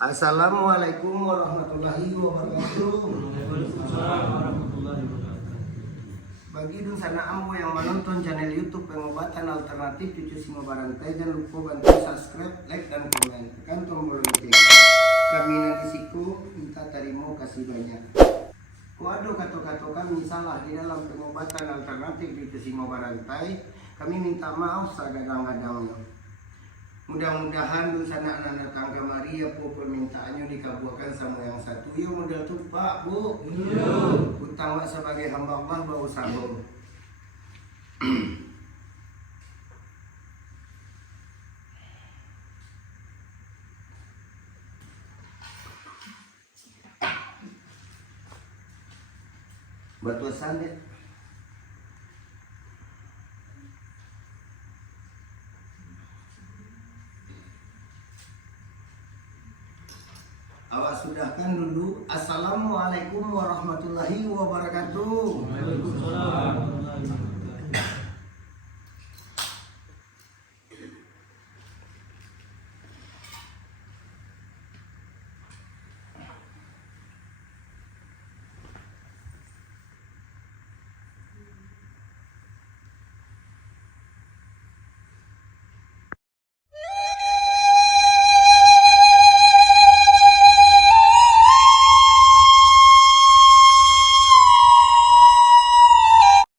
Assalamualaikum warahmatullahi wabarakatuh. Bagi dusana ambo yang menonton channel YouTube Pengobatan Alternatif Cucu Singo Barantai, jangan lupa bantu subscribe, like dan komen. Tekan tombol lonceng. Kami nanti siku minta terima kasih banyak. Waduh kata-kata kami salah di dalam pengobatan alternatif Cucu Singo Barantai. Kami minta maaf segadang-gadangnya. Mudah-mudahan dusana anak tangga Maria po permintaannya dikabulkan sama yang satu. Ya modal tuh Pak Bu. Iya. Utang sebagai hamba Allah bau sambung. Batu sandet. Awas sudahkan dulu. Assalamualaikum warahmatullahi wabarakatuh. Waalaikumsalam